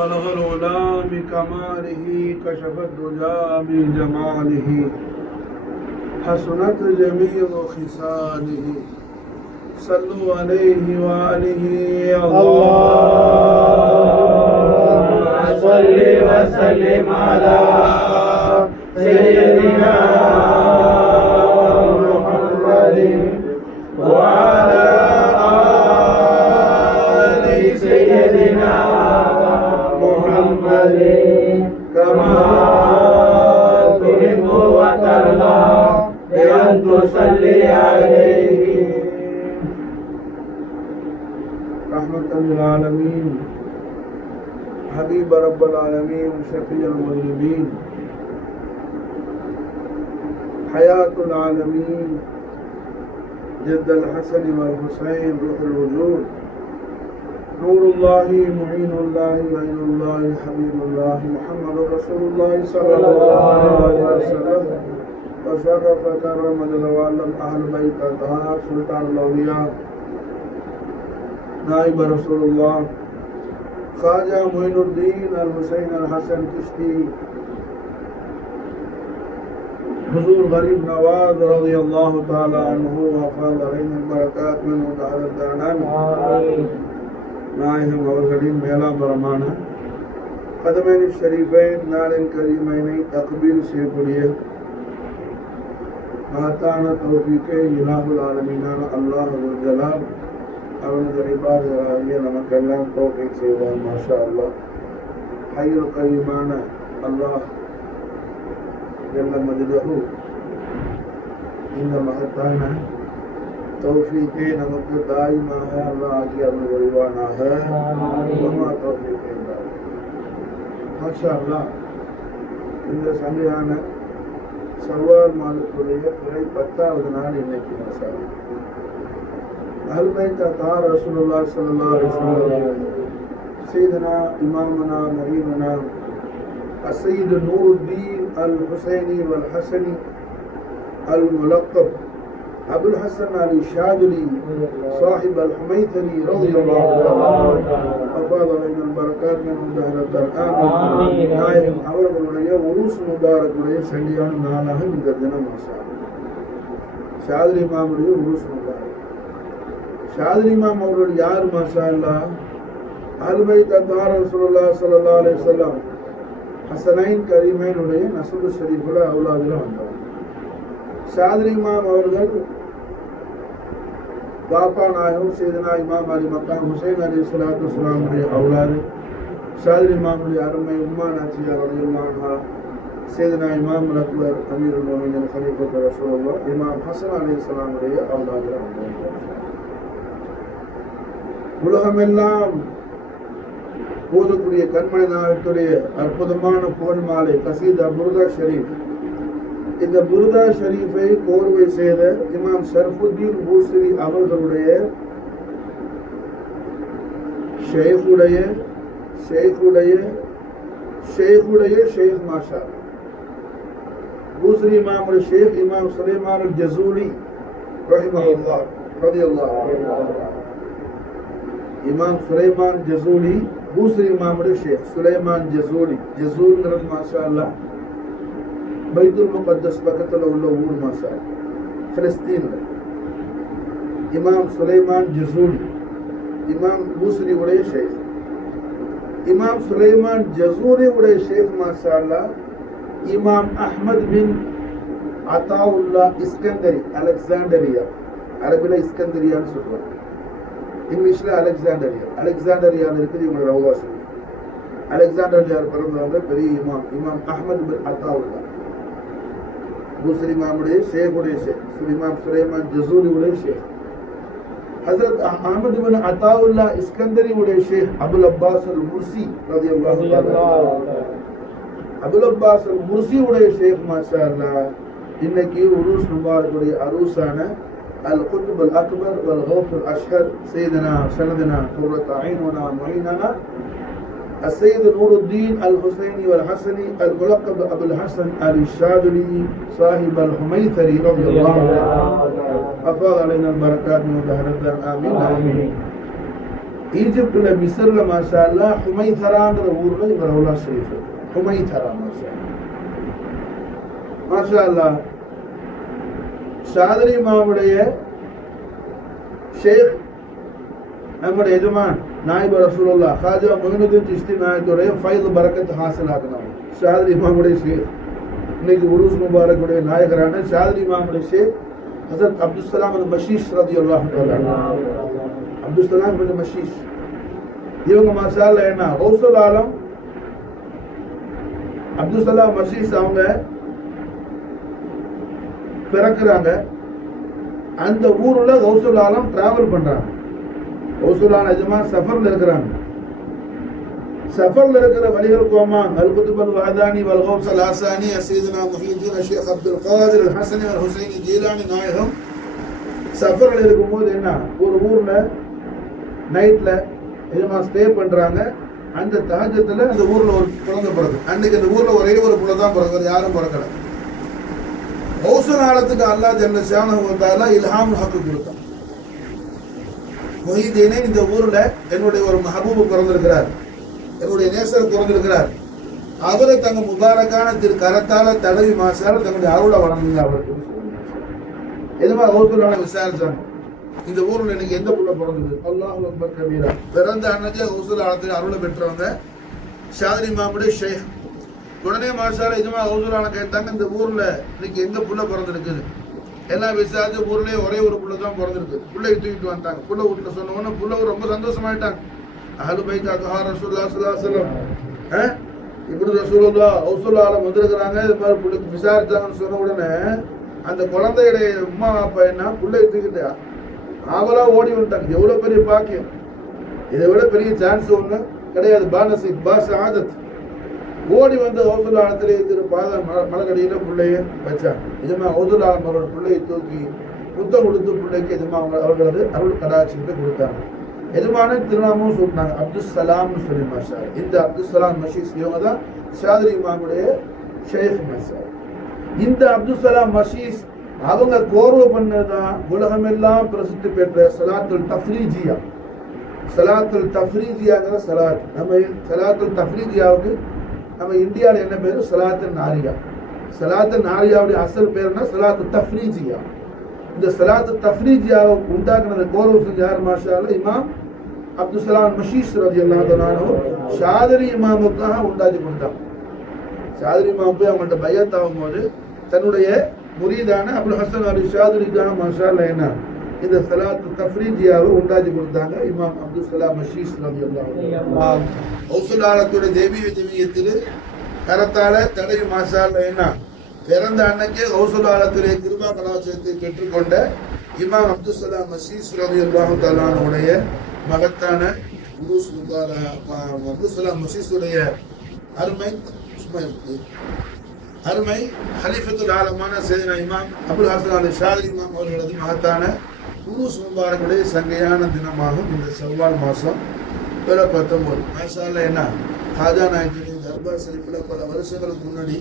بلغ العلا بكماله كشف الدجى بجماله حسنت جميع خصاله صلوا عليه وآله اللهم صل وسلم على سيدنا محمد وعلى آل سيدنا محمد كما تحب وترضى بأن تصلي عليه رحمة للعالمين حبيب رب العالمين شفيع المذنبين حياة العالمين جد الحسن والحسين روح الوجود نور الله معين الله عين الله حبيب الله محمد رسول الله صلى الله عليه وسلم وشرف كرم جل وعلا أهل بيت الطهار سلطان الأولياء نائب رسول الله خواجہ معین الدین الحسین الحسن چشتی حضور غریب نواز رضی اللہ تعالی عنہ وفاظ علیہ البرکات من متحد الدرنان நாயகம் அவர்களின் மேலாம் வரமான கதமேனி ஷரீஃபைன் நாளின் கரீமைனை தக்பீர் செய்யக்கூடிய மகத்தான தௌஃபீக்கை இலாஹுல் ஆலமீனான அல்லாஹ் ஜலால் அவனது இபாதர்களாகிய நமக்கெல்லாம் தௌஃபீக் செய்வான் மாஷா அல்லாஹ் ஹய்யுல் கய்யூமான அல்லாஹ் ஜல்ல மஜ்துஹு இந்த மகத்தான தௌஃபீக்கை நமக்கு தாயுமாக அல்லாஹ் ஆக்கி அருள் புரிவானாக. மாஷா அல்லாஹ் இந்த சங்கையான சவ்வால் மாதத்துடைய பிறை 10வது நாள் இன்னைக்கு. மாஷா அல்லாஹ் அஹ்ல் பைத் அத்தார் ரசூலுல்லாஹ் ஸல்லல்லாஹு அலைஹி வஸல்லம் சையதுனா இமாமனா முஹீமனா السيد نور الدين الحسيني والحسني الملقب أبو الحسن علي الشاذلي صاحب الحميثلي رضي الله عنه أفاض علينا البركات من دهرة الآمين نائم அவர்களுடைய உருஸ் முபாரக்குடைய சரியான நாளாக இந்த தினம் மாஷா அல்லாஹ் ஷாதுலி இமாமுடைய உருஸ் முபாரக். ஷாதுலி இமாம் அவர்கள் யார் மாஷா அல்லாஹ்? அஹ்ல் பைத் அத்தார் ரசூலுல்லாஹ் ஸல்லல்லாஹு அலைஹி வஸல்லம் ஹசனைன் கரீமைனுடைய நஸ்பு ஷரீஃபோட அவுலாதுல வந்தார். ஷாதுலி இமாம் அவர்கள் பாப்பா நாயகம் சையதுனா இமாம் அலி மக்காம் ஹுசைன் அலைஹிஸ்ஸலாத்து வஸ்ஸலாமுடைய அவுலாது. ஷாதுலி இமாமுடைய அருமை உம்மா நாச்சியார் ரலியல்லாஹு அன்ஹா சையதுனா இமாம் அக்பர் அமீருல் முஃமினீன் கலீஃபத்து ரசூலுல்லாஹ் இமாம் ஹசன் அலைஹிஸ்ஸலாமுடைய அவுலாதுல வந்தார். உலகமெல்லாம் போதக்கூடிய கண்மணி நாயகத்துடைய அற்புதமான புகழ் மாலை கசீதா புருதா ஷரீஃப். இந்த புருதா ஷரீஃபை கோர்வை செய்த இமாம் ஷர்ஃபுத்தீன் பூஸ்ரி அவர்களுடைய ஷேக் மாஷா பூஸ்ரி இமாமுடைய ஷேக் இமாம் சுலைமான் அல் ஜஸூலி ரஹிமஹுல்லாஹ் ரலியல்லாஹு அன்ஹு. இமாம் சுலைமான் ஜஸூலி பூஸ்ரி இமாமுடைய ஷேக் சுலைமான் ஜஸூலி. ஜஸூல்ங்கிறது மாஷா அல்லாஹ் பைத்துல் முகத்தஸ் பக்கத்தில் உள்ள ஊர் மாஷா பிலஸ்தீன்ல. இமாம் சுலைமான் ஜஸூலி இமாம் பூஸ்ரி உடைய ஷேக். இமாம் சுலைமான் ஜஸூலி உடைய ஷேக் மாஷா அல்லாஹ் இமாம் அஹ்மத் பின் அத்தாவுல்லா இஸ்கந்தரி அலெக்சாண்டரியா. அரபில இஸ்கந்தரியான்னு சொல்லுவாங்க, இங்கிலீஷ்ல அலெக்சாண்டரியாவில் இருக்குது இவங்க ரவுலா ஷரீஃப். அலெக்சாண்டரியார் பிறந்தவங்க பெரிய இமாம் இமாம் அஹ்மத் பின் அத்தாவுல்லா பூஸ்ரி இமாமுடைய ஷேக்குடைய ஷேக் இமாம் சுலைமான் ஜஸூலி உடைய ஷேக். ஹஜ்ரத் அஹ்மத் பின் அத்தாவுல்லா இஸ்கந்தரி உடைய ஷேக் அபுல் அப்பாஸ் அல் முர்சி ரலியல்லாஹு தஆலா. அபுல் அப்பாஸ் அல் முர்சி உடைய ஷேக் மாஷா அல்லாஹ் இன்னைக்கு உருஸ் முபாரக்குடைய அரூஸான القطب الأكبر والغوث الأشهر سيدنا سندنا قرة عيننا معيننا السيد نور الدين الحسيني والحسني الملقب أبو الحسن علي الشاذلي صاحب الحميثلي رضي الله عنه أفاض علينا البركات من دهر الدار آمين. ஈஜிப்டுல மிஸ்ர்ல மாஷா அல்லாஹ் ஹுமைதராங்கிற ஊர்ல இங்க ரவுலா ஷரீஃப் ஹுமைதரா மாஷா அல்லாஹ். ஷாதிலி இமாமுடைய ஷேக் நம்முடைய எஜமான் நாயிபு ரசூலுல்லாஹ் ஹாஜா முஹினுddin சிஷ்தி நாயத்துடைய ஃபைல் பரக்கத் ஹாசில் ஆகணும். ஷாதிலி இமாமுடைய ஷேக் இன்னைக்கு உருஸ் முபாரக்குடைய நாயகரான ஷாதிலி இமாமுடைய ஷேக் ஹஸரத் அப்துல் சலாம் அல் மஷீஷ் ரலியல்லாஹு தஆலா அப்துல் சலாம் பின் மஷீஷ் இவங்க மாஷா அல்லாஹ் என்ன கௌசுல் ஆலம் அப்துல் சலாம் மஷீஷ் அவங்க பிறக்கிறாங்க. அந்த ஊர்ல கௌசுல் ஆலம் டிராவல் பண்றாங்க. கௌசுல் ஆலம் எஜமான் சஃபர்ல இருக்கிறாங்க. சஃபர்ல இருக்கிற வழிகள் கோமா அல் குதுப் அல் வஹதானி வல் கௌஸ் அல் ஆசானி சையதுனா முஹியுத்தீன் ஷேக் அப்துல் காதிர் அல் ஹஸனி வல் ஹுசைனி ஜீலானி நாயகம் சஃபர்ல இருக்கும்போது என்ன ஒரு ஊர்ல நைட்ல எஜமான் ஸ்டே பண்றாங்க. அந்த தஹஜ்ஜுதுல அந்த ஊர்ல ஒரு குழந்தை பிறகு அன்னைக்கு அந்த ஊர்ல ஒரே ஒரு புள்ள தான் பிறகு, யாரும் பிறக்கல. கௌசுல் ஆலத்துக்கு அல்லாஹ் ஜல்ல ஷானஹு வ தஆலா இல்ஹாமுல் ஹக் கொடுத்தான். முஹிதீனே இந்த ஊர்ல என்னுடைய ஒரு மஹபூப் பிறந்திருக்கிறார், என்னுடைய நேசர் பிறந்திருக்கிறார். அவரை தங்க முபாரக்கான திரு கரத்தால தடவி மாசால தன்னுடைய அருளை வழங்குங்க அவருக்கு. எதுமா கௌசுல் ஆலம் விசாரிச்சாங்க, இந்த ஊர்ல எனக்கு எந்த புள்ள பிறந்தது? அல்லாஹு அக்பர் கபீரா. பிறந்த அன்னைக்கே கௌசுல் ஆலத்துக்கு அருளை பெற்றவங்க ஷாதிலி இமாமுடைய ஷேக். உடனே மாஷால இதுமா கௌசுல் ஆலம் கேட்டாங்க, இந்த ஊர்ல இன்னைக்கு எந்த புள்ள பிறந்திருக்குது? எல்லாம் விசாரிச்சு ஊர்லயே ஒரே ஒரு புள்ள தான் பிறந்திருக்கு. புள்ளையை தூக்கிட்டு வந்துட்டாங்க. புள்ள வீட்டுல சொன்ன உடனே புள்ள ரொம்ப சந்தோஷமாயிட்டாங்க. அஹ்லு பைத் அத்ஹா ரசூலுல்லாஹ் ஸல்லல்லாஹு அலைஹி வஸல்லம் இப்படி ரசூலுல்லாஹ் கௌசுல் ஆலம் வந்திருக்கிறாங்க, இது மாதிரி புள்ளைக்கு விசாரிச்சாங்கன்னு சொன்ன உடனே அந்த குழந்தையுடைய அம்மா அப்பா என்ன புள்ளையை தூக்கிட்டா அவளா ஓடி வந்துட்டாங்க. எவ்வளவு பெரிய பாக்கியம்! இதை விட பெரிய சான்ஸ் ஒண்ணு கிடையாது. பானசிக் பாஸ் ஆதத் ஓடி வந்து கௌசுல் ஆலத்திலே திரு பாத மலக்கடியில பிள்ளைய வச்சாங்க. எஜமா கௌசுல் ஆலம் அவரோட பிள்ளையை தூக்கி முத்தம் கொடுத்து பிள்ளைக்கு எஜமா அவர்களது அருள் கடாட்சியத்தை கொடுத்தாங்க. எஜமான திருநாமமும் சொல்லிட்டாங்க அப்துல் சலாம்னு சொல்லி மாஷா. இந்த அப்துல் சலாம் மஷீஸ் இவங்க தான் ஷாதிலி இமாமுடைய ஷேக் மாஷா. இந்த அப்துல் சலாம் மஷீஸ் அவங்க கோர்வு பண்ணதான் உலகமெல்லாம் பிரசித்தி பெற்ற சலாத்துல் தஃப்ரீஜியா. சலாத்துல் தஃப்ரீஜியாங்கிற சலாத், நம்ம சலாத்துல் தஃப்ரீஜியாவுக்கு நம்ம இந்தியாவில் என்ன பேரு? சலாத்து நாரியா. சலாத்து நாரியாவுடைய அசல் பேருனா சலாத்து தஃப்ரீஜியா. இந்த சலாத்து தஃப்ரீஜியாவை உண்டாக்குனது கோர்வு செஞ்ச யார் மாஷா அல்லாஹ்? இமாம் அப்துல் சலாம் மஷீஷ் ரலியல்லாஹு அன்ஹு ஷாதிலி இமாமுக்காக உண்டாக்கி கொடுத்தாங்க. ஷாதிலி இமாம் போய் அவங்கள்ட்ட பையத் ஆகும்போது தன்னுடைய முரீதான அபுல் ஹசன் அலி ஷாதிலிக்காக மாஷா அல்லாஹ் என்ன இந்த சலாத்து தஃப்ரீஜியாவை உண்டாக்கி கொடுத்தாங்க இமாம் அப்துல் சலாம் மஷீஷ் ரலியல்லாஹு அன்ஹு. கௌசுல் ஆலத்துடைய தெய்வீக திவ்யத்தில் கரத்தால தடவி மாஷா அல்லாஹ் என்ன பிறந்த அன்னைக்கே கௌசுல் ஆலத்துடைய கிருபா கலாச்சாரத்தை பெற்றுக்கொண்ட இமாம் அப்துல் சலாம் மஷீஷ் ரலியல்லாஹு தஆலாவுடைய மகத்தான உருஸ் அப்துல் சலாம் மஷீஷுடைய அருமை ஹலீஃபத்துல் ஆலமான சையதுனா இமாம் அபுல் ஹசன் அலி ஷாதிலி இமாம் அவர்களது மகத்தான உருஸ் முபாரக்குடைய சங்கையான தினமாகும் இந்த ஷவ்வால் மாதம் 19 மாஷா அல்லாஹ் என்ன ஹாஜா நாயக்கின் தர்பார் ஷரீஃபில் பல வருஷங்களுக்கு முன்னாடி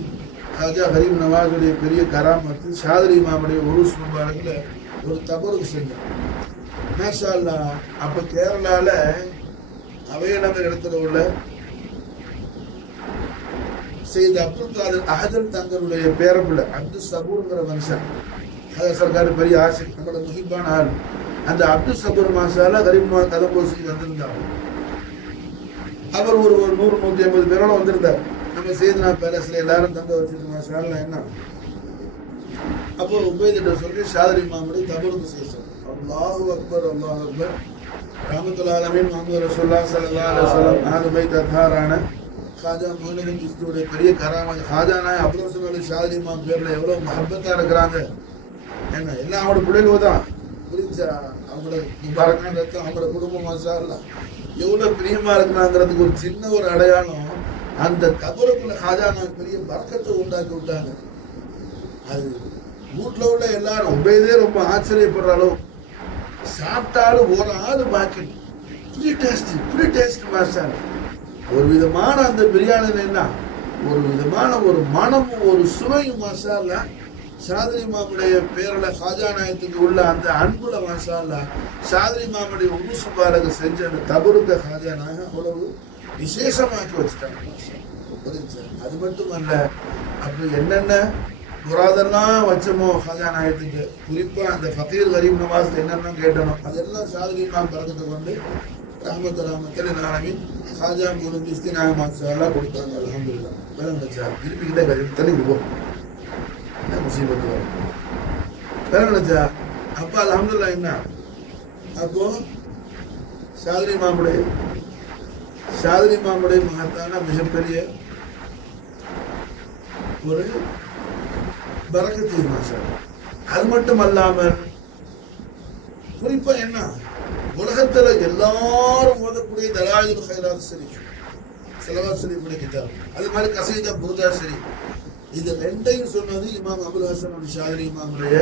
ஹாஜா கரீம் நவாஸுடைய பெரிய கராமத்து ஷாதிலி இமாமுடைய உருஸ் முபாரக்கில் ஒரு தபருக்கு செஞ்சாங்க. மாஷா அல்லாஹ் அப்போ கேரளாவில் அவையநகர் இடத்துல உள்ள சையத் அப்துல் காதிர் அஹதல் தங்களுடைய பேரப்பிள்ளை அப்துல் சபூர்ங்கிற மனுஷன் சர்க்காரு பெரிய ஆசை நம்மளோட முஹிப்பான ஆள். அந்த அப்துல் சபூர் மாஷால கரீமா கதம்போசிக்கு வந்திருந்தாங்க. அவர் ஒரு 100-150 பேரோட வந்திருந்தார். நம்ம சையதுனா பேலஸ்ல எல்லாரும் தங்க வச்சுட்டு மாஷால என்ன அப்போ உபைதிட்ட சொல்லி ஷாதிலி இமாமுடைய தபருக்கு செய்ய சொன்னார். அல்லாஹு அக்பர் அல்லாஹு அக்பர் ரஹ்மத்துல் ஆலமீன் முஹம்மது ரசூலுல்லாஹ் ஸல்லல்லாஹு அலைஹி வஸல்லம் அஹ்லு பைத் அத்ஹாரான ஹாஜா முஹினுddin சிஸ்தியுடைய பெரிய கராமத் ஹாஜா நாய் அப்துல் ஹசன் அலி ஷாதிலி இமாம் பேர்ல எவ்வளவு மஹப்பத்தா இருக்கிறாங்க. என்ன எல்லாம் அவங்களோட பிள்ளைகள் தான் புரிஞ்சா அவங்களோட முபாரக்கான ரத்தம் அவங்களோட குடும்பம் மாஷா அல்லாஹ் எவ்வளவு பிரியமா இருக்கிறாங்கிறதுக்கு ஒரு சின்ன ஒரு அடையாளம் அந்த கபருக்குள்ள ஹாஜா நாய் பெரிய பரக்கத்தை உண்டாக்கி விட்டாங்க. அது வீட்டுல உள்ள எல்லாரும் உபயதே ரொம்ப ஆச்சரியப்படுற அளவு சாப்பிட்டாலும் ஒரு ஆள் பாக்கி புரி டேஸ்ட் மாஷா. ஒரு விதமான அந்த பிரியாணில என்ன ஒரு விதமான ஒரு மனமும் ஒரு சுவையும் மாஷா அல்லாஹ் ஷாதிரி இமாமுடைய பேரில் ஹாஜா நாயத்துக்கு உள்ள அந்த அன்புல மாஷா அல்லாஹ் ஷாதிரி இமாமுடைய உருசு பாரக செஞ்ச அந்த தபருக்க ஹாஜா நாயகம் அவ்வளவு விசேஷமாக்கி வச்சுட்டாங்க. அது மட்டும் அல்ல, அப்படி என்னென்ன முராதெல்லாம் வச்சோமோ ஹாஜா நாயத்துக்கு, குறிப்பா அந்த ஃபகீர் கரீம் நவாஸ் என்னென்ன கேட்டணும் அதெல்லாம் ஷாதிரி இமாம் பறக்கத்தை கொண்டு ரஹமத்துல்லாஹி ஆலமீன் ஹாஜா மூலம் இஸ்தினாக மாஷா கொடுத்தாங்க. அல்ஹம்துலில்லாஹ். வேற நினைச்சா திருப்பிக்கிட்டே கரீம் தெளிவு போ முசீபத்து வரும். வேற நினைச்சா அப்ப அல்ஹம்துலில்லாஹ். என்ன அப்போ ஷாதிரி இமாமுடைய மகத்தான மிகப்பெரிய ஒரு பரக்கத்து மாஷா. அது மட்டும் அல்லாமல் குறிப்பா என்ன உலகத்துல எல்லாரும் ஓதக்கூடிய தலாயிலுல் கைராத் ஷரீஃப், ஸலவாத் ஷரீஃபுடைய கிதாப், அது மாதிரி கஸீதா புர்தா ஷரீஃப், இது ரெண்டையும் சொன்னது இமாம் அபுல் ஹசன் அல் ஷாதிலி இமாமுடைய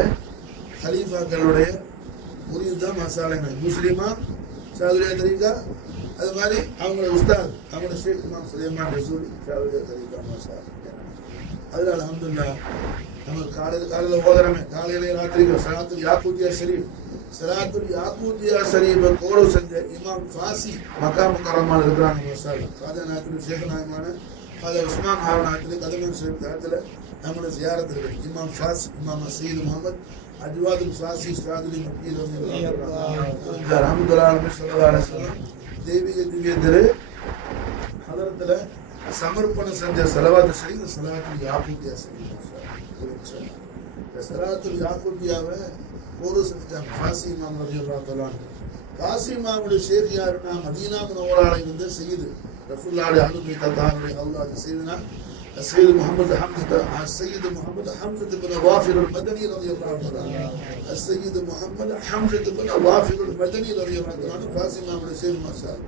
ஹலீஃபாக்களுடைய முரீத் தான் மசாலைங்க. முஸ்லிமா ஷாதிலியா தரீகா, அது மாதிரி அவங்களோட உஸ்தாத் அவங்களோட ஷேக் இமாம் சுலைமான் ரசூலி ஷாதிலியா தரீகா மசாலா. அதில் அல்ஹம்துலில்லாஹ் நம்ம காலையில் ஓதுறமே, காலையிலே ராத்திரிக்கு சலாத்துல் யாக்கூத்தியா ஷரீஃபை கோரவு செஞ்ச இமாம் ஃபாசி மக்கா முக்கரமால் இருக்கிறாங்க மசாலா. காதா நாயத்தில் ஷேக் நாயமான காதா உஸ்மான் நாயத்தில் கதமன் ஷரீஃப் தரத்தில் நம்மளோட ஜியாரத் இருக்குது. இமாம் ஃபாசி, இமாம் சயீத் முகமது அஜ்வாதுல் ஃபாசி ஷாதிலி மக்கீல் ரஹ்மத்துல்லாஹி ஸல்லல்லாஹு அலைஹி வஸல்லம் தெய்வீக திரு ஹதரத்துல சமர்ப்பணம் செஞ்ச ஸலவாத் ஷரீஃப் ஸலவாத்துல் யாக்கூத்தியா ஷரீஃப். இந்த ஸலவாத்துல் யாக்கூத்தியாவை கோரு செஞ்சாங்க ஃபாசி இமாம் ரலியல்லாஹு தஆலா. ஃபாசி இமாமுடைய ஷேக் யாருன்னா மதீனா முனவ்வரால இருந்த சையது ரசூலுல்லாஹி அலைஹி வஸல்லம் அல்லாஹ் சையதுனா السيد محمد حمزة بن غافر المدني رضي الله عنه. السيد محمد حمزة بن غافر المدني رضي الله عنه فاسي امام الشيخ مشال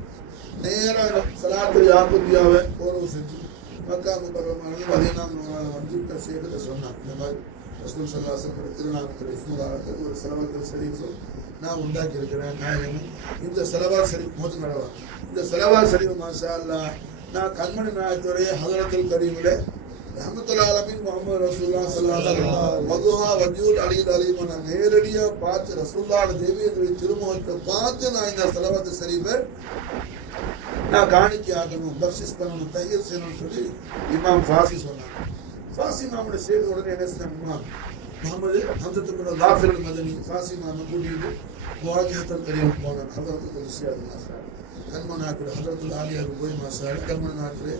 நேரா ஸலாத்துல் யாக்கூத்தியாவை கோரவு செஞ்சு மக்கா முக்கர்ரமான மதீனா முனவ்வரால வந்து ஷேக்கிட்ட சொன்னாங்க. இந்த மாதிரி ரசூல் ஸல்லல்லாஹு அலைஹி வஸல்லம் திருநாமத்தில் இஸ்முல்லாஹ் ஒரு ஸலவாத்துல் ஷரீஃப் நான் உண்டாக்கி இருக்கிறேன். நாயகமே இந்த ஸலவாத் ஷரீஃப் மோது நடவா. இந்த ஸலவாத் ஷரீஃப் மாஷா அல்லாஹ் நான் கண்மணி நாயகத்துடைய ஹதரத்துல் கரீமில் ரஹ்மத்துல்லாஹி அலைஹி முஹம்மது ரசூலுல்லாஹ் ஸல்லல்லாஹு அலைஹி வஸல்லம் மதுஹா வஜூல் அலில் அலிமா நான் நேரடியாக பார்த்து ரசூலுல்லாஹ் தேவியத்துடைய திருமுகத்தை பார்த்து நான் இந்த ஸலவாத் ஷரீஃபை நான் காணிக்கை ஆகணும், பக்ஷிஸ் பண்ணணும், தஹீர் செய்யணும்னு சொல்லி இமாம் ஃபாசி சொன்னாங்க. ஃபாசி இமாமுடைய ஷேக் உடனே என்ன செஞ்சாங்க, முகமது ஹம்சத் பின் காஃபிர் அல் மதனி ஃபாசி இமாமை கூட்டிட்டு முவாஜஹத்துல் கரீம் போனாங்க. ஹதரத்துல் குத்ஸியாத் மாஷா கண்மணி நாயகத்துடைய ஹதரத்துல் ஆலியாவுக்கு போய் மாஷா கண்மணி நாயகத்துடைய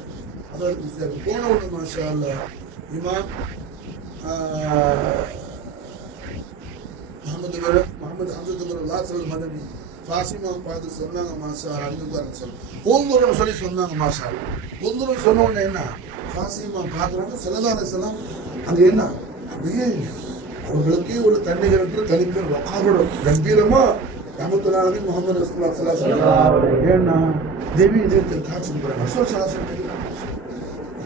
ஹதரத்துல் குத்ஸியாவுக்கு போன உடனே மாஷா அல்லாஹ் இமாம் முகமது ஹம்சத் பின் காஃபிர் அல் மதனி ஃபாசிமா பார்த்து சொன்னாங்க மாஷா அலிமுகாரன் பொங்குறன்னு சொல்லி சொன்னாங்க மாஷா. பொங்குறன்னு சொன்ன உடனே என்ன ஃபாசிமா பார்க்குறாங்க ஸல்லல்லாஹு அலைஹி வஸல்லம் அங்கே என்ன அப்படியே அவர்களுக்கே உள்ள தன்னிகரத்தில் தனிப்பேர் வக்காரோட கம்பீரமா ரஹ்மத்துல்லாஹி அலைஹி முஹம்மது ரசூலுல்லாஹ் ஸல்லல்லாஹு அலைஹி வஸல்லம் ஏன்னா தேவி தேவத்தை காட்சி கொடுக்குறாங்க. ரசூல் ஸல்லல்லாஹு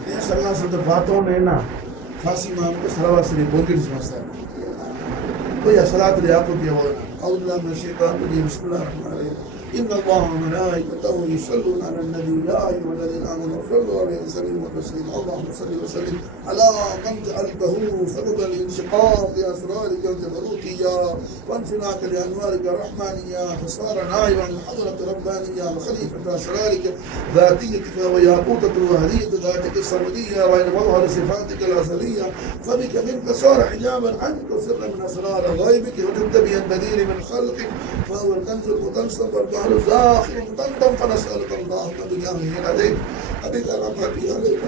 அலைஹி வஸல்லம் பார்த்தோன்னே என்ன ஃபாசிமாவுக்கு ஸலவாத் ஷரீஃப் பொங்கிடுச்சு மாஷா. போய் ஸலாத்துல் யாக்கூத்தியா ஓதுனாங்க. أعوذ بالله من الشيطان الرجيم بسم الله الرحمن الرحيم إن الله وملائكته يصلون على النبي يا أيها الذين آمنوا صلوا عليه وسلموا تسليما اللهم صل وسلم على من جعلته سببا لانشقاق أسرارك وجبروتيا وانفلاك لأنوارك الرحمانية فصار نائبا لحضرة ربانية وخليفة أسرارك ذاتيتك وياقوتة وهدية ذاتك الصمدية وإن مظهر صفاتك الأزلية فبك منك صار حجابا عنك وسر من أسرار غيبك وجدت به البديل من خلقك فهو الكنز المتنصب والبحر الزاخر المتندم فنسألك اللهم بجاهه لديك أبيك رحمتي عليك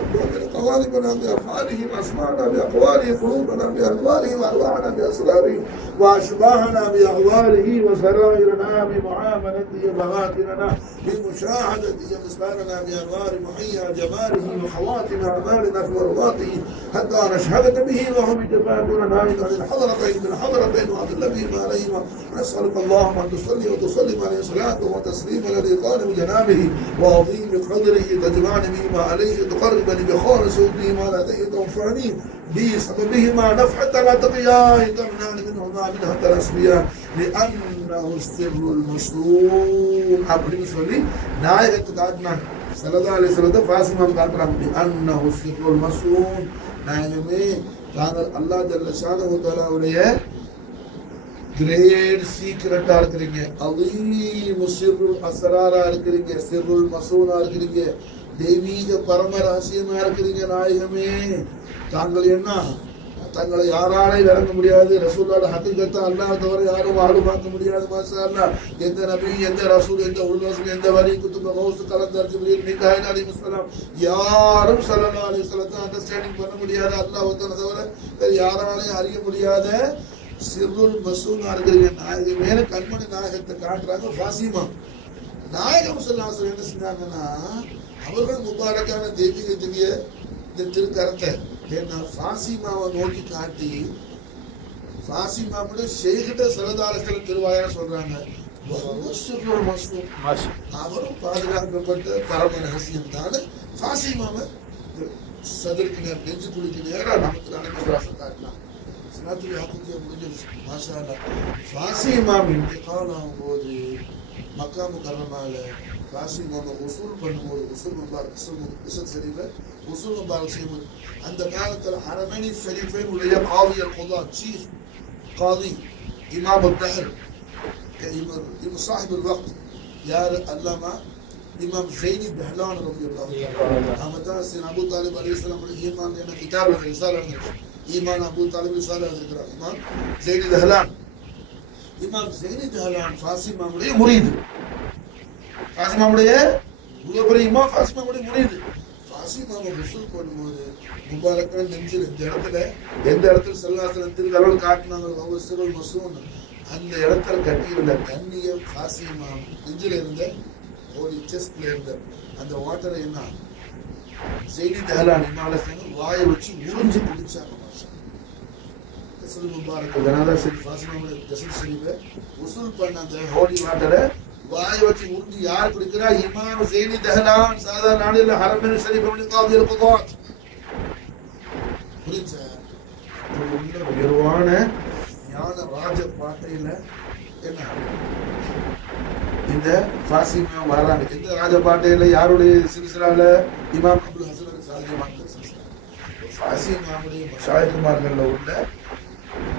قوالبنا بأفعالهم أسمعنا بأقواله قلوبنا بأنواره وأرواحنا بأسراره وأشباهنا بأغواله وسرائرنا بمعاملته وبغاتننا بمشاهدته ومسبارنا بأنوار محيا جماله وخواتم أعمالنا في مرضاته حتى نشهدك به وهو بجفاكنا عن الحضرتين من حضرتين وأضل بهما عليهما نسألك اللهم أن تصلي وتسلم عليه صلاة وتسليم الذي قال بجنابه وعظيم قدره تجمعني بهما عليه تقربني بخالص بهما لديه تنفعني بسببهما نفحة لا تقياه تمنعني منهما منها الأسبياء لأنه السر المسرور அப்படின்னு சொல்லி நாயகத்து காட்டினாங்க. ஸல்லல்லாஹு அலைஹி வஸல்லம் ஃபாசிமா காட்டுறாங்க. அன்னஹு சிர்ருல் மஸ்ரூன் நாயகமே தாங்கள் அல்லாஹ் ஜல்ல ஷானஹு தஆலாவுடைய கிரேட் சீக்ரெட்டா இருக்கிறீங்க, அலீமு சிர்ருல் அஸ்ராரா இருக்கிறீங்க, சிர்ருல் மசூனா இருக்கிறீங்க, தெய்வீக பரம ரகசியமா இருக்கிறீங்க நாயகமே. தாங்கள் என்ன தங்களை யாராலே விளங்க முடியாது. ரசூலோட ஹக்கீகத்தை அல்லாஹ் தவிர யாரும் ஆளுமாக்க முடியாது. மாஷா அல்லாஹ். எந்த நபி, எந்த ரசூல், எந்த உலகம், எந்த வலி, குத்துப, கௌஸ், கலந்தர், ஜிப்ரீல், மீகாயில் அலைஹிஸ்ஸலாம் யாரும் ஸல்லல்லாஹு அலைஹி வஸல்லம் அண்டர்ஸ்டாண்டிங் பண்ண முடியாது. அல்லாஹ் தவிர வேறு யாராலையும் அறிய முடியாத சிர்ருல் மசூனா இருக்கிற நாயகம் மேல கண்மணி நாயகத்தை காட்டுறாங்க. ஃபாசிமா நாயகம் ஸல்லல்லாஹு அலைஹி வஸல்லம் என்ன செஞ்சாங்கன்னா, அவர்கள் முபாரக்கான தெய்வீக திவ்ய இந்த திருக்கரத்தை ஃபாசிமாவை நோக்கி காட்டி, ஃபாசிமாவுடைய ஷேகிட்ட சரதாரத்தில் திருவாயான சொல்றாங்க. அவரும் பாதுகாக்கப்பட்ட பரம ரகசியம் தான். ஃபாசிமாவை சதற்கு நேரம் நெஞ்சு குளிக்கு நேரம் நமக்கு நடக்கும் காட்டலாம். சினாத்துடைய ஆக்குத்தியா முடிஞ்சிருச்சு. மாஷா அல்லாஹ். ஃபாசிமா இன்டிகால் ஆகும்போது மக்கா முக்கர்ரமால ஃபாசிமாவை உசூல் பண்ணும்போது, உசூல் முபாரக் இசல் ஷரீஃபை உசூல் முபாரக் செய்யும்போது, அந்த காலத்தில் ஹரமைனி ஷரீஃபைன் உடைய காதி அல்-குதா, சீஃப் காதி, இமாம் அல்-தஹர், சாஹிப் அல்-வக்த் யார்? அல்லாமா இமாம் ஸைனி தஹ்லான் ரலியல்லாஹு அன்ஹு. அவதான் சையத் அபூ தாலிப் அலைஹிஸ்ஸலாம் ஈமான் என்ற கிதாபுல ரிசாலா எழுதிருக்காங்க. ஈமான் அபூ தாலிப் ரிசாலா எழுதிருக்காங்க. இமாம் ஸைனி தஹ்லான். இமாம் ஸைனி தஹ்லான் ஃபாசிமாவுடைய முரீது. ஃபாசிமாவுடைய பெரிய இமாம் ஃபாசிமாவுடைய முரீது. ஃபாசிமாவை வசூல் பண்ணும்போது முபாரக்கான நெஞ்சில் எந்த இடத்துல ஸல்லல்லாஹு திருக்கரல் காட்டினாங்க ஒவ்வொரு சிறுல் மசூன், அந்த இடத்துல கட்டியிருந்த தண்ணியை ஃபாசிமா நெஞ்சில் இருந்த ஒரு செஸ்ட்ல இருந்த அந்த வாட்டரை என்ன ஸைனி தஹ்லான் இமாலசங்க வாயை வச்சு உறிஞ்சி குடிச்சாங்க. முபாரக் ஜனாதா ஷரீஃப் ஃபாசிமாவுடைய ஜஸத் ஷரீஃபை வசூல் பண்ண அந்த ஹோலி வாட்டரை வாயை வச்சு உறிஞ்சி யார் குடிக்கிறா? இமாம் ஸைனி தஹ்லான். சாதாரண நாளில் ஹரமைன் ஷரீஃபுடைய காதி அல்-குதாத். புரிஞ்சா? உயர்வான ஞான ராஜ பாட்டையில என்ன இந்த ஃபாசிமா வராங்க. இந்த ராஜபாட்டையில யாருடைய சில்சிலால? இமாம் அபுல் ஹசன் அல்-சாதிமான்கள் சில்சிலா. ஃபாசிமாவுடைய மஷாயிகுமார்கள்ல உள்ள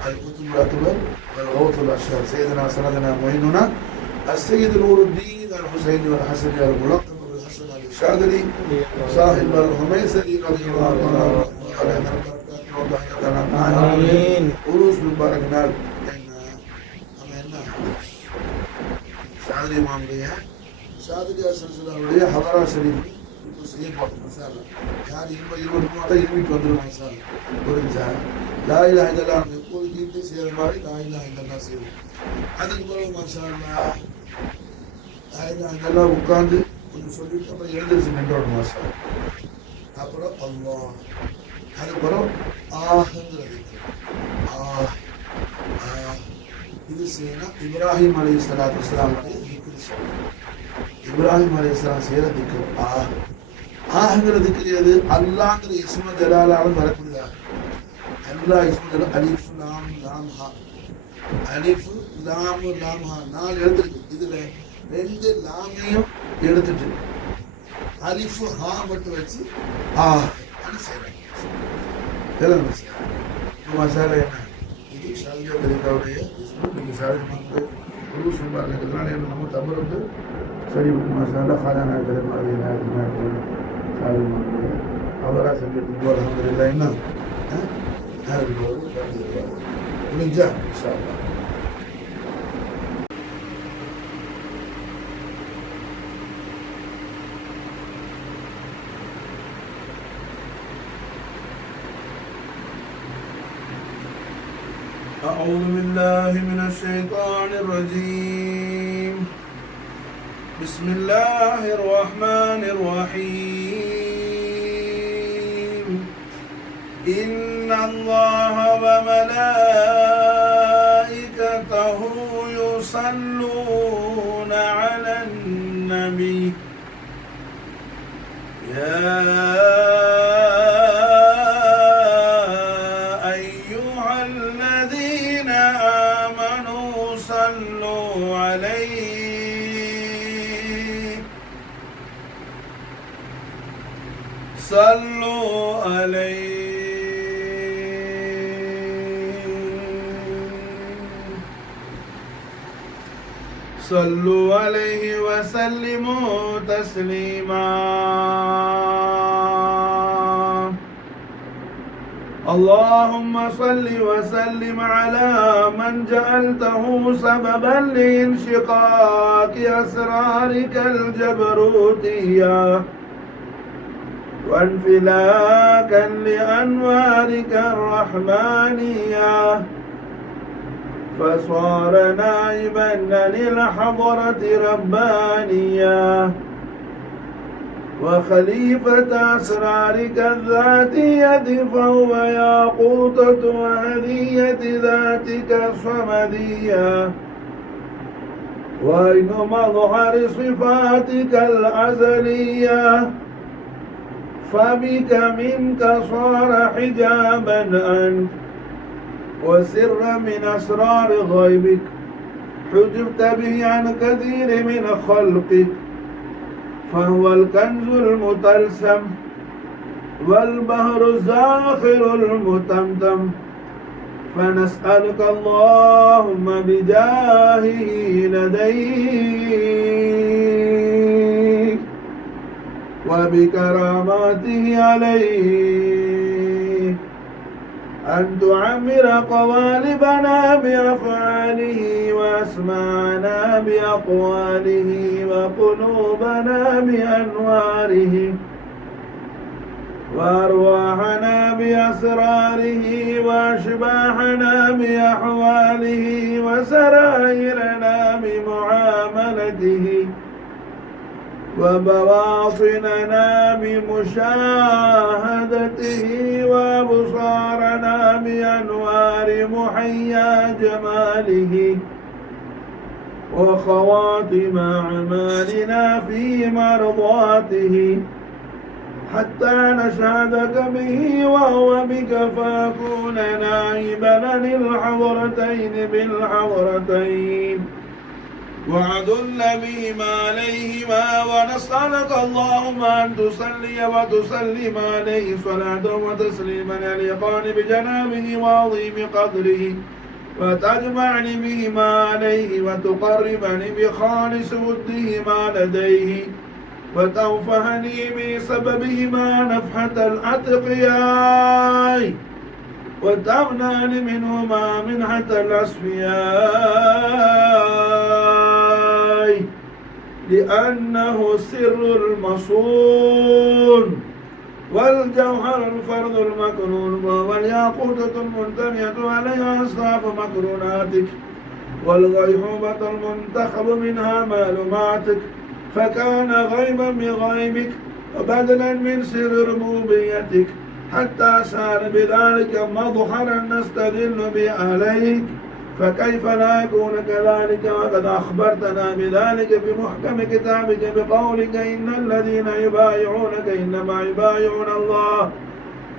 அல்-குதுபுல் அக்பர் வல் கௌசுல் அஷ்ஹர் சையதுனா சனதனா மொயினுனா السيد نور الدين الحسين والحسن الملقب بالحسن الشاذلي صاحب الخميسري رضي الله عنه آمين. உருஸ் முபாரக் நாள் என்ன ஷாதிலி இமாமுடைய ஷாதிலியா சில்சிலாவுடைய ஹதரா ஷரீஃப் இப்போ செய்யப்பட்ட மசாலா யார் 20 மாதம் இருமிட்டு வந்துடும் மசாலா. புரிஞ்சா? லா இலாஹ இல்லல்லாஹ் எப்போது கீர்த்தி செய்கிற மாதிரி லா இலாஹ இல்லல்லாஹ் செய்வோம். அதுக்கு பிறகு மாஷா அல்லாஹ் லா இலாஹ இல்லல்லாஹ் உட்காந்து கொஞ்சம் சொல்லிட்டு அப்புறம் எழுந்திரிச்சு நின்றோட மாஷா. அப்புறம் அல்லாஹ், அதுக்கப்புறம் ஆஹங்கிறது இது செய்யணும். இப்ராஹிம் அலைஹிஸ்ஸலாத்து வஸ்ஸலாமுடைய திக்ர் செய்யணும். இப்ராஹிம் அலைஹிஸ்ஸலாம் செய்கிற திக்ர் ஆஹங்கிற திக்ர் எது? அல்லாஹ்ங்கிற இஸ்ம ஜலாலாலும் வரக்கூடியதா? அல்லாஹ் இஸ்ம ஜலால் அலிஃப் லாம் லாம் ஹா, அலிஃப் லாம் லாம் ஹா 4 எழுத்து இருக்கு. இதுல 2 லாமையும் எடுத்துட்டு அலிஃப் ஹா மட்டும் வச்சு அது செய்யறாங்க. மசாலா என்ன? இது ஷாதியா தரிகாவுடைய குரு சொல்வார்கள். நம்ம தமிழுக்கு சரி மசாலா ஹாஜானா மாதிரி அவராக செஞ்சுட்டு அல்ஹம்துலில்லாஹ். என்ன முடிஞ்சா இன்ஷா அல்லாஹ். أعوذ بالله من الشيطان الرجيم. بسم الله الرحمن الرحيم. إن الله وملائكته يصلون على النبي يا صلوا عليه صلوا عليه وسلموا تسليما. اللهم صل وسلم على من جعلته سببا لانشقاق أسرارك الجبروتية وانفلاكا لأنوارك الرحمانية، فصار نائبا للحضرة ربانية وخليفة أسرارك الذاتية، فهو ياقوتة وهدية ذاتك الصمدية وعين مظهر صفاتك الأزلية، فبك منك صار حجابا أنت وسرا من أسرار غيبك، حجبت به عن كثير من خلقك، فهو الكنز المتلسم والبحر الزاخر المتمتم، فنسألك اللهم بجاهه لديك وبكراماته عليه أن تعمر قوالبنا بأفعاله وأسماعنا بأقواله وقلوبنا بأنواره وأرواحنا بأسراره وأشباحنا بأحواله وسرائرنا بمعاملته وبواطننا بمشاهدته وأبصارنا بأنوار محيا جماله وخواتم أعمالنا في مرضاته، حتى نشهدك به وهو بك، فأكون نائبا للحضرتين بالحضرتين وعدل بهما عليهما، ونسألك اللهم أن تصلي وتسلم عليه صلاة وتسليما يليقان بجنابه وعظيم قدره، وتجمعني بهما عليه وتقربني بخالص ودهما لديه، وتوفهني بسببهما نفحة الأتقياء، وتمنعني منهما منحة الأصفياء، لأنه السر المصون والجوهر الفرد المكنون، والياقوتة المنتمية عليها أصناف مكروناتك، والغيحوبة المنتخب منها معلوماتك، فكان غيبا بغيبك وبدلا من سر ربوبيتك، حتى صار بذلك مظهرا نستدل به عليك، فكيف لا يكون كذلك وقد أخبرتنا بذلك في محكم كتابك بقولك إن الذين يبايعونك إنما يبايعون الله،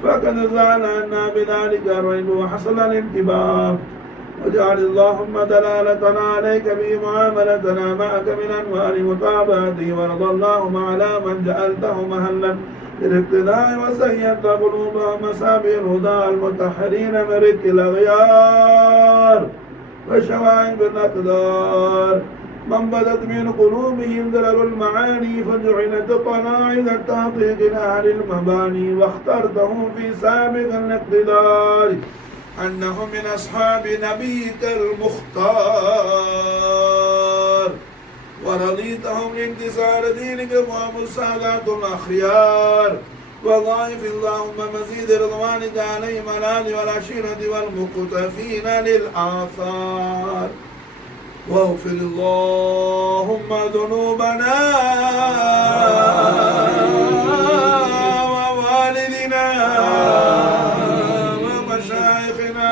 فقد زال عنا بذلك الريب وحصل الانتباه، واجعل اللهم دلالتنا عليك في معاملتنا معك من أنوار متابعته، ورضى اللهم على من جعلته مهلا للاقتداء وسيرت قلوبهم مسابير الهدى المتحرين من رك الأغيار وشوائب الأقدار، من بدت من قلوبهم درر المعاني فجعلت قناعد التحقيق لأهل المباني، واخترتهم في سابق الاقتدار أنهم من أصحاب نبيك المختار، ورضيتهم لانتصار دينك وهم السادات الأخيار، وضاعف اللهم مزيد رضوانك عليهم الآل والعشيرة والمقتفين للآثار، واغفر اللهم ذنوبنا ووالدنا ومشايخنا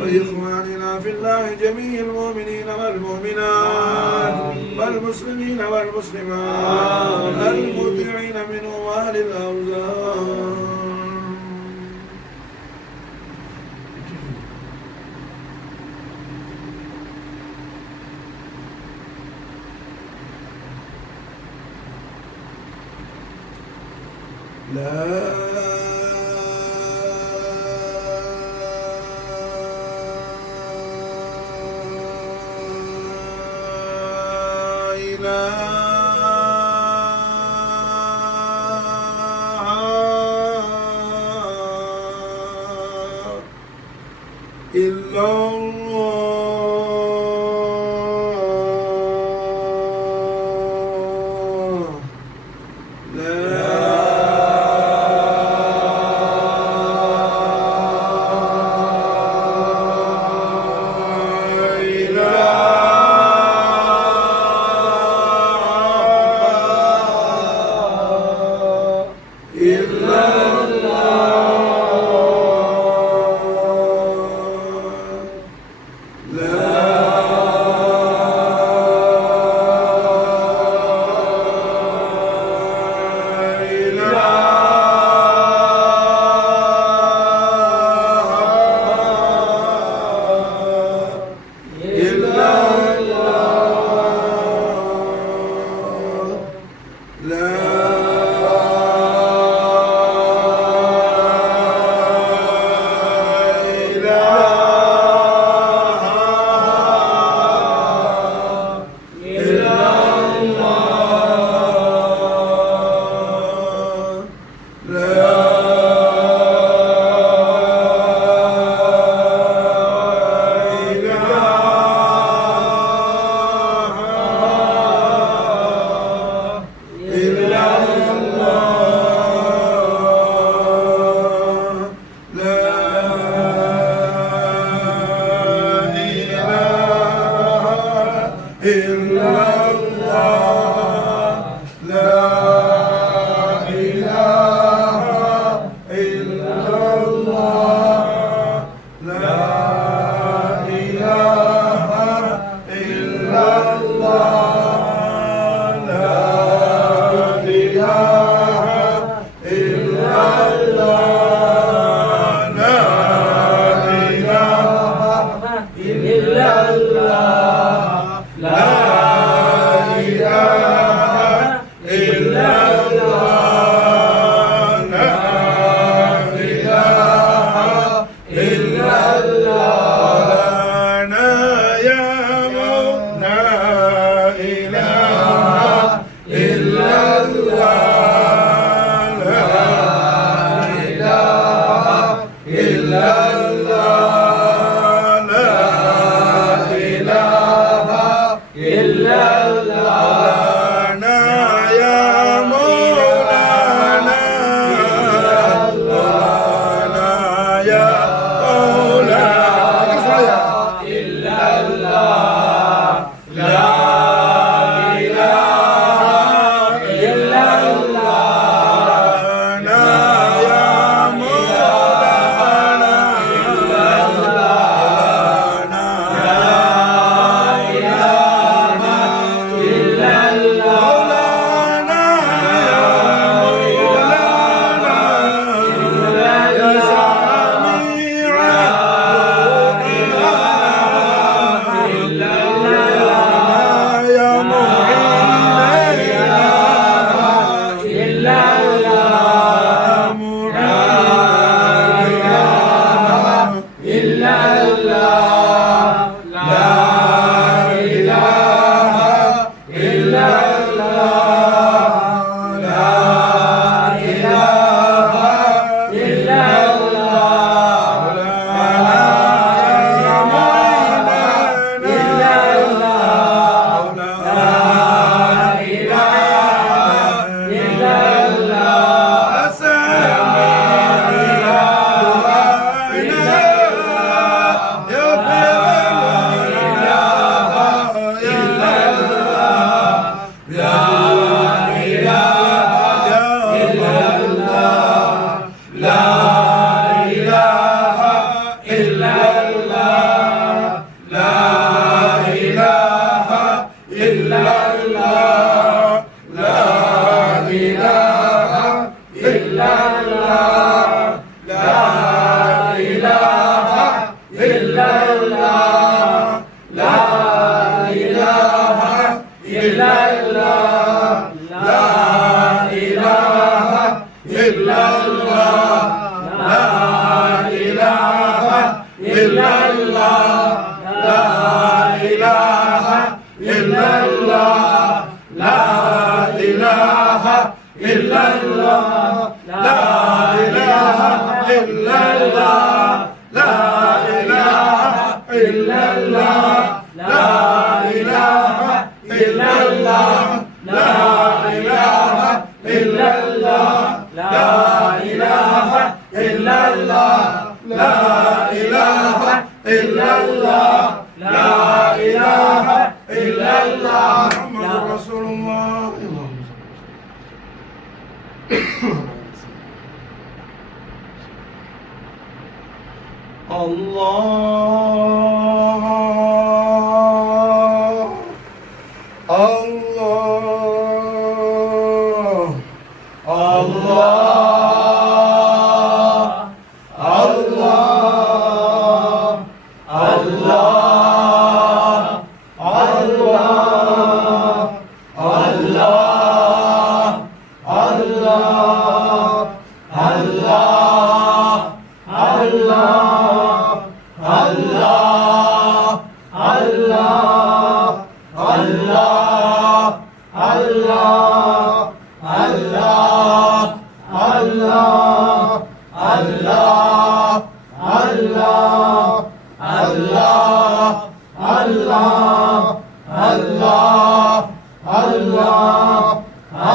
وإخواننا في الله جميع المؤمنين والمؤمنات والمسلمين والمسلمات المطيعين منهم وأهل الأوزار. لا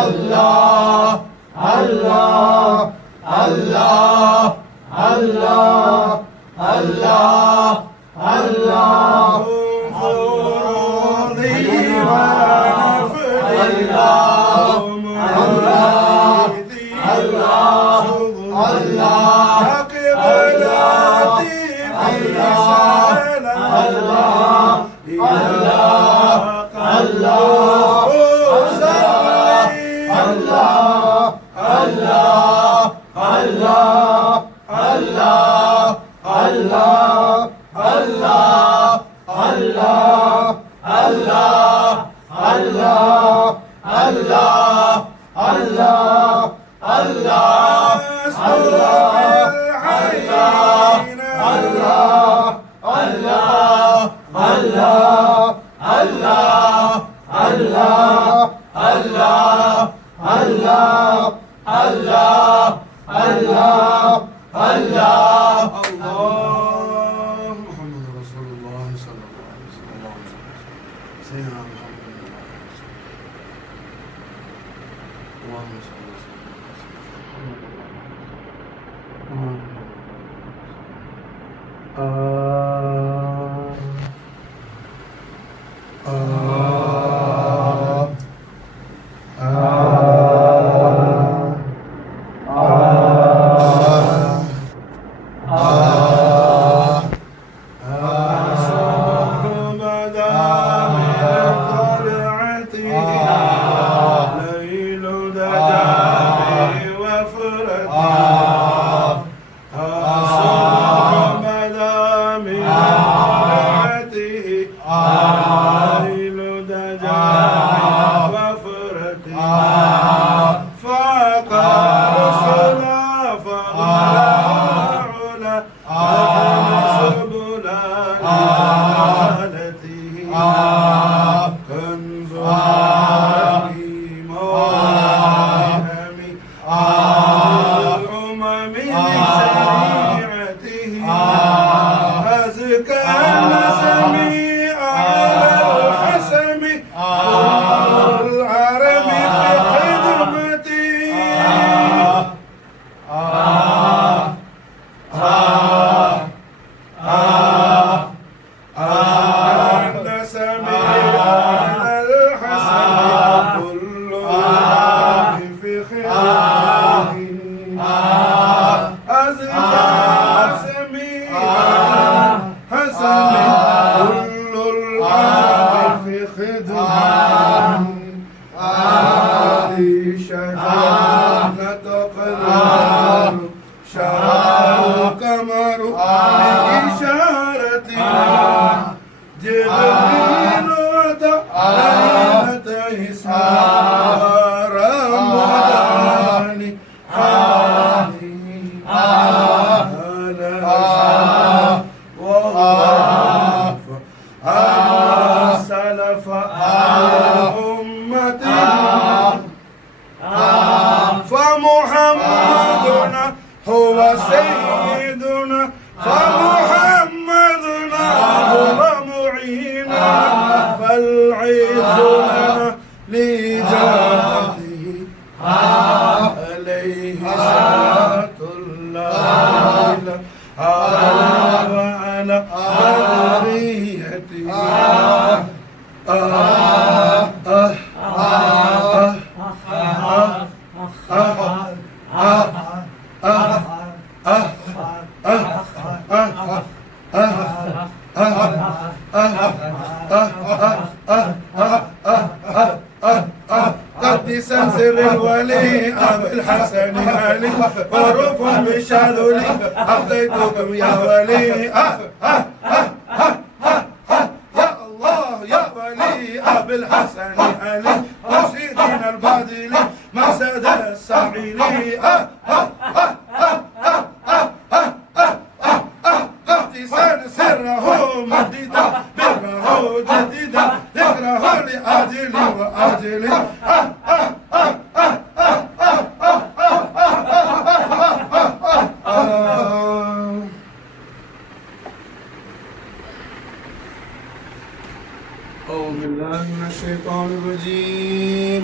الله الله الله الله الله الله فروضي ونفلي اللهم الله الله الله قبلتي في سلام الله الله الله الله الله الله الله الله الله الله الله الله الله الله الله محمد رسول الله صلى الله عليه وسلم سيدنا محمد اللهم صل وسلم فمحمدنا هو سيدنا فمحمدنا هو معيننا فالعز لنا لإجابته عليه صلاة الله وعلى بريته قدسا سر الولي أبو الحسن علي معروف بالشاذلي أفديتكم يا ولي يا الله يا ولي أبو الحسن علي مرشدنا الباذلي مسد الساعلي قدسا سره مديدا بره جديدا ذكره لآجل وآجل أعوذ بالله من الشيطان الرجيم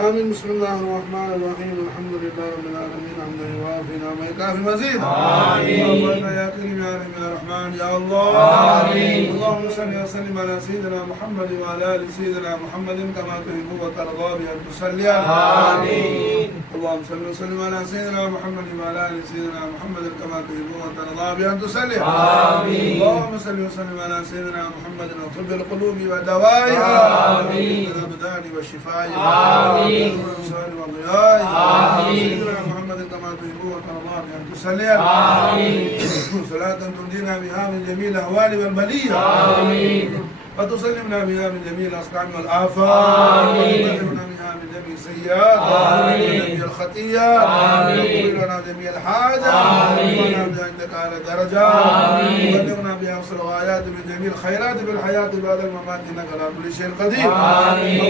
آمين. بسم الله الرحمن الرحيم. الحمد لله رب العالمين حمدا يوافي نعمه يكافي مزيدا. آمين. يا كريم يا رحيم يا رحمن يا الله. آمين. اللهم صل وسلم على سيدنا محمد وعلى آل سيدنا محمد كما تحب وترضى بأن تصلي عليه. آمين. اللهم صل وسلم على سيدنا محمد وعلى آل سيدنا محمد كما تحب وترضى بأن تصلي. آمين. اللهم صل وسلم على سيدنا محمد وطب القلوب ودوائها. آمين. والأبدان وشفائها. آمين. والضياء. آمين. سيدنا محمد كما تحب وترضى بأن تصلي. آمين. صلاة تنجينا بها من جميع الأهوال والبلية. آمين. وتسلمنا بها من جميع الأسقام والآفات. وتسلمنا بها من جميع السيئات. ومن جميع الخطيئات. وتغفر لنا جميع الحاجات. وترفعنا بها عندك على الدرجات. وبلغنا بها أوصل الغايات من جميع الخيرات في الحياة بعد الممات إنك على كل شيء قدير.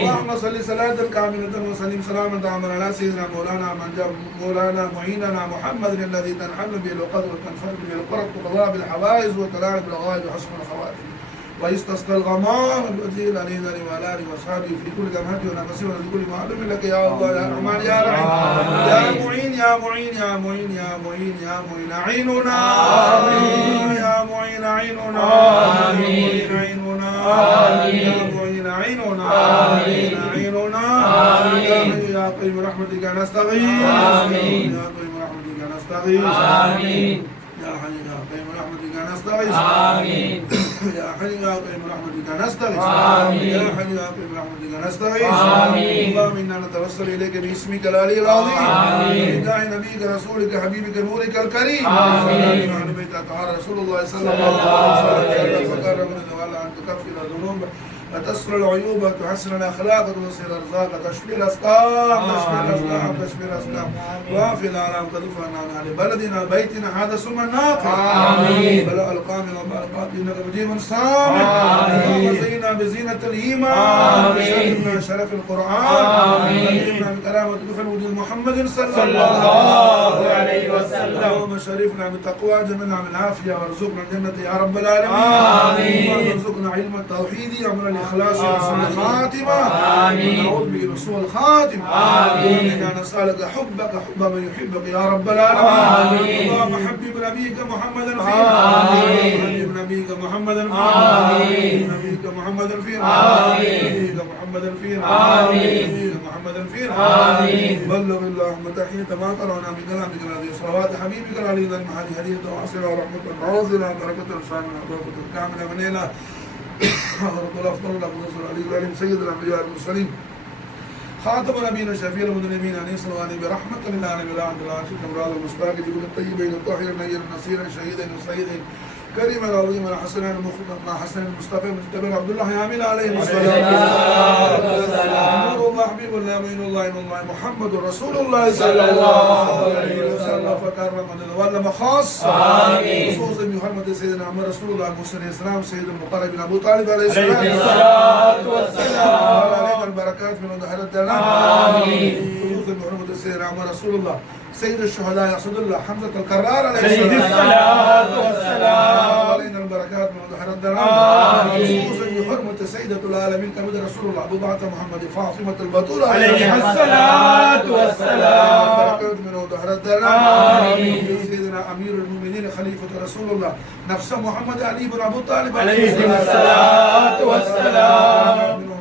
اللهم صل صلاة كاملة وسلم سلاما تاما على سيدنا مولانا معيننا محمد الذي تنحل به العقد وتنفرد به القرب وتقضى بالحوائج وتلاعب بالغائب وحسن الخواتم ويستسقى الغمام بوجه الأنيس وعلى آله وأصحابه في كل لمحة ونفس وفي كل معلوم لك يا الله يا رحمن يا رحيم يا معين يا معين يا معين يا معين يا معين أعيننا. يا معين أعيننا. آمين. أعيننا. يا معين أعيننا. أعيننا. يا حي يا قيوم برحمتك نستغيث. آمين. يا قيوم برحمتك نستغيث. آمين. يا حي يا قيوم برحمتك نستغيث. آمين. يا حي يا قيوم برحمتك نستغيث. آمين. يا حي يا قيوم برحمتك نستغيث. آمين. اللهم إنا نتوسل إليك باسمك العلي العظيم. آمين. بداعي نبيك رسولك حبيبك نورك الكريم. آمين. وعلى بيت أطهار رسول الله صلى الله عليه وسلم وكرم وعلى أن تكفر الذنوب وتسر العيوب وتحسن الاخلاق وتوسع الارزاق وتشفي الاسقام. تشفي الاسقام. تشفي الاسقام. وافي الالام تدفعنا عن اهل بلدنا بيتنا هذا ثم الناقه. امين. بلاء القامل وبركات انك مجيب سامع. اللهم زينا بزينه الايمان. شرفنا شرف القران. امين. بكرامه دخل وجود محمد صلى الله عليه وسلم. اللهم شرفنا بالتقوى جملنا بالعافيه وارزقنا الجنه يا رب العالمين. امين. وارزقنا علم التوحيد وعمل الإخلاص وحسن الخاتمة. آمين. ونعوذ بك من سوء الخاتمة. آمين. إنا نسألك حبك حب من يحبك يا رب العالمين. آمين. اللهم حبب نبيك محمدا فينا. آمين. حبب نبيك محمدا فينا. آمين. نبيك محمدا فينا. آمين. نبيك محمدا فينا. آمين. نبيك محمدا فينا. آمين. بلغ اللهم تحية ما قرأنا من كلامك الذي صلوات حبيبك العلي ذا المحل هدية وعصرة ورحمة نازلة بركة الشاملة وبركة الكاملة من إله حضرة الأفضل الأقدس العلي العليم سيد الأنبياء المرسلين خاتم نبينا شفيع المذنبين أن يصل عليه برحمة للعالمين لا عند العاشق أمراض المستاق يكون الطيبين الطاهرين النير النصير الشهيدين السيدين كريم العظيم الحسن مع حسن المصطفى مجتبى عبد الله يامين عليه الصلاة والسلام. نور الله حبيب الله معين الله إن الله محمد رسول الله صلى الله عليه وسلم فكرم ولا مخاص. آمين. خصوصا بحرمة سيدنا محمد رسول الله موسى عليه السلام سيد المقرب بن أبو طالب عليه الصلاة والسلام. علينا البركات من ظهر الدلال. آمين. خصوصا بحرمة سيدنا محمد رسول الله سيد الشهداء يقصد الله حمزة الكرار عليه الصلاة والسلام. علينا البركات من ظهر الدلال. خصوصا بحرمة سيدة العالمين كمد رسول الله بضعة محمد فاطمة البتول عليه الصلاة والسلام. بركات من ظهر الدلال. سيدنا أمير المؤمنين خليفة رسول الله نفس محمد علي بن أبو طالب عليه الصلاة والسلام.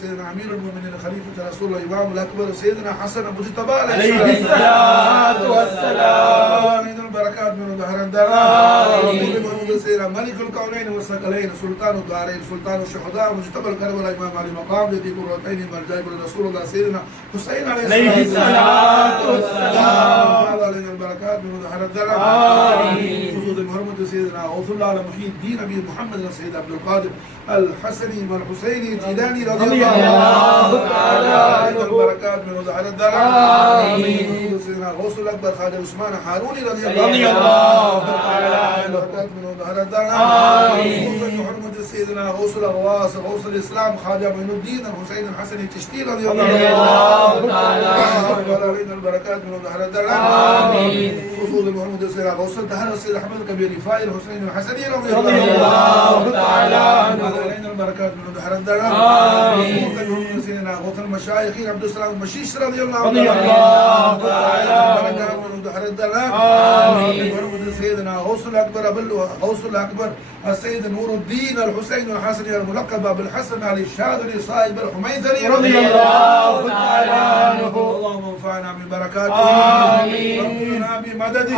سيدنا أمير المؤمنين خليفة رسول الله الإمام الأكبر سيدنا حسن أبو جتبى عليه الصلاة والسلام. من البركات من ظهر الدلال. سيدنا ملك الكونين والثقلين سلطان الدارين سلطان الشهداء مجتبى الكربلاء الإمام علي مقام ذي قرتين مرجع رسول الله سيدنا حسين عليه الصلاة والسلام. علينا البركات من ظهر الدلال. خصوصا بحرمة سيدنا غوث الله على محي الدين أبي محمد السيد عبد القادر الحسني والحسيني الجيلاني رضي الله تعالى عنه. البركات من ظهر الدلال. سيدنا غوث الأكبر خادم عثمان حاروني رضي الله تعالى عنه. البركات من ظهر الدلال. خصوصا بحرمة سيدنا غوث الأغواص غوث الإسلام خواجة معين الدين الحسين الحسني الچشتي رضي الله تعالى عنه علينا البركات من ظهر الدرع آمين خصوصا محمد سيدنا غوث الدهر السيد أحمد الكبير رفاعي الحسين الحسني رضي الله تعالى عنه علينا البركات من ظهر الدرع آمين خصوصا محمد سيدنا غوث المشايخين عبد السلام المشيش رضي الله تعالى البركات من ظهر الدرع آمين محمد سيدنا غوث الأكبر السيد نور الدين الحسين الحسني الملقب بالحسن علي الشاذلي صاحب الحميثري رضي الله تعالى عنه اللهم انفعنا ببركاته آمين وارزقنا بمدده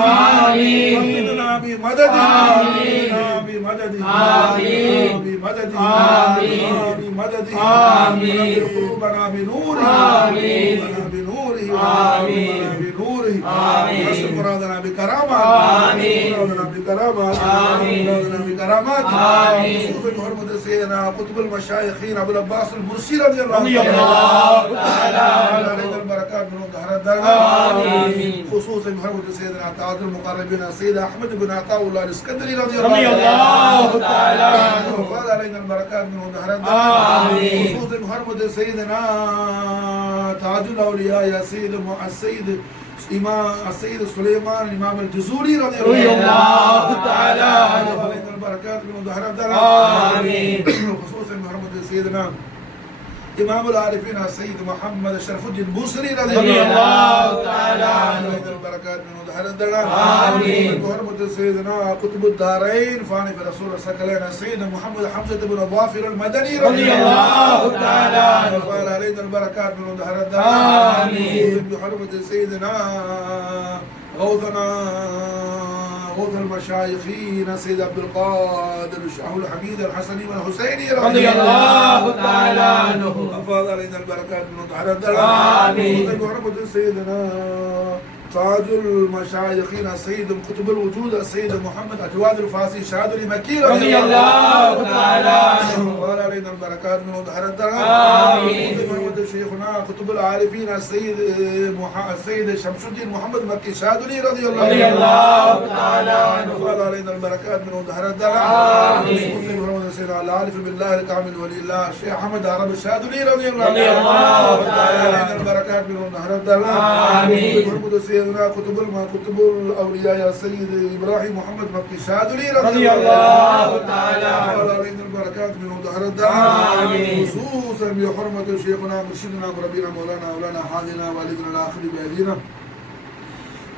آمين وارزقنا بمدده آمين بمدده آمين بمدده آمين بمدده آمين قلوبنا بنوره آمين بنوره آمين بنوره آمين واسق مرادنا بكرامات آمين مرادنا بكرامات آمين مرادنا بكرامات آمين خصوصا محمد سيدنا قطب المشايخين أبو العباس المرسي رضي الله تعالى علينا البركات من ظهر الدرع آمين خصوصا محمد سيدنا تاج المقربين السيد أحمد بن عطاء الله الإسكندري رضي الله تعالى عنه وقال علينا البركات من ظهر الدرع آمين خصوصا محمد سيدنا تاج الأولياء يا السيد سليمان الإمام الجزولي رضي الله تعالى عنه علينا البركات من ظهر الدرع آمين خصوصا محمد سيدنا إمام العارفين السيد محمد شرف الدين بوصري رضي الله تعالى عنه البركات من ظهر الدرع آمين محمد سيدنا قطب الدارين فاني في رسول الثقلين السيد محمد حمزة بن الظافر المدني رضي الله تعالى عنه وقال علينا البركات من ظهر الدرع آمين محمد سيدنا غوث المشايخين سيد عبد القادر الشاه الحميد الحسني والحسيني رضي الله تعالى عنه أفاض علينا البركات من ظهر الدرع آمين محمد سيدنا تاج المشايخين السيد قطب الوجود السيد محمد أجواد الفاسي الشاذلي مكي رضي الله تعالى عنه وقال علينا البركات من ظهر الدرع آمين محمد شيخنا قطب العارفين السيد شمس الدين محمد مكي الشاذلي رضي الله تعالى عنه وقال علينا البركات من ظهر الدرع آمين محمد سيدنا العارف بالله الكامل ولي الله الشيخ أحمد عرب الشاذلي رضي الله تعالى علينا البركات من ظهر الدرع آمين سيدنا قطب الأولياء يا سيد إبراهيم محمد مكي الشاذلي رضي الله تعالى وقال علينا البركات من ظهر الدرع خصوصا بحرمة شيخنا مرشدنا مربينا مولانا حاضنا والدنا الآخر بأيدينا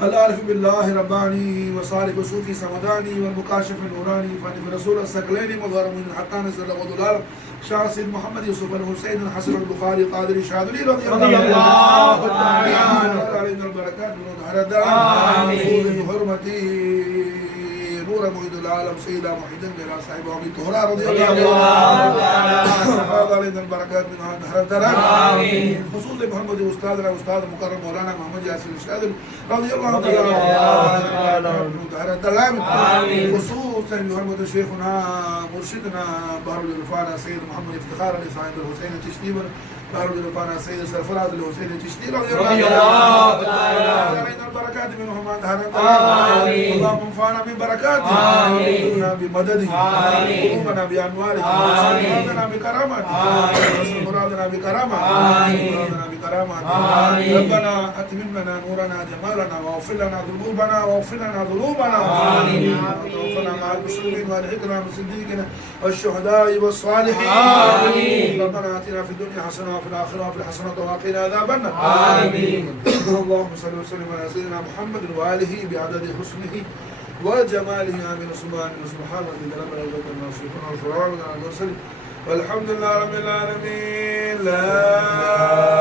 العارف بالله رباني وصارف صوفي سمداني والمكاشف النوراني فاني رسول الثقلين مظهر من الحقان سر وضلال شاه سيد محمد يوسف الحسين الحسن البخاري قادري شاذلي رضي الله تعالى عنه علينا البركات من ظهر الدرع آمين بحرمتي نور محيط العالم سيدنا محيط الى صاحب عميد طهران رضي الله تعالى عنه فاض علينا البركات من ظهر الدرع آمين خصوصا محمد استاذنا استاذ مكرم مولانا محمد ياسين الشاذلي رضي الله تعالى عنه من ظهر الدرع آمين خصوصا محمد شيخنا مرشدنا بحر الرفانة سيد محمد افتخار علي صاحب الحسين الچشتي بحر الرفانة سيد سرفراز الحسين الچشتي رضي الله تعالى علينا البركات منهم من ظهر الدرع آمين اللهم انفعنا ببركاته آمين بمدده آمين قلوبنا بأنواره مرادنا بكرامته آمين مرادنا بكرامته ربنا أتمم لنا نورنا جمالنا واغفر لنا ذنوبنا آمين وتوفنا مع المسلمين والحقنا بالصديقين والشهداء والصالحين آمين ربنا آتنا في الدنيا حسنة وفي الآخرة حسنة وقنا عذاب النار آمين اللهم صل وسلم على سيدنا محمد وآله بعدد حسنه وجماله آمين سبحان ربك رب العزة عما يصفون وسلام على المرسلين والحمد لله رب العالمين لا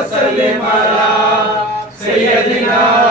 وسلم على سيدنا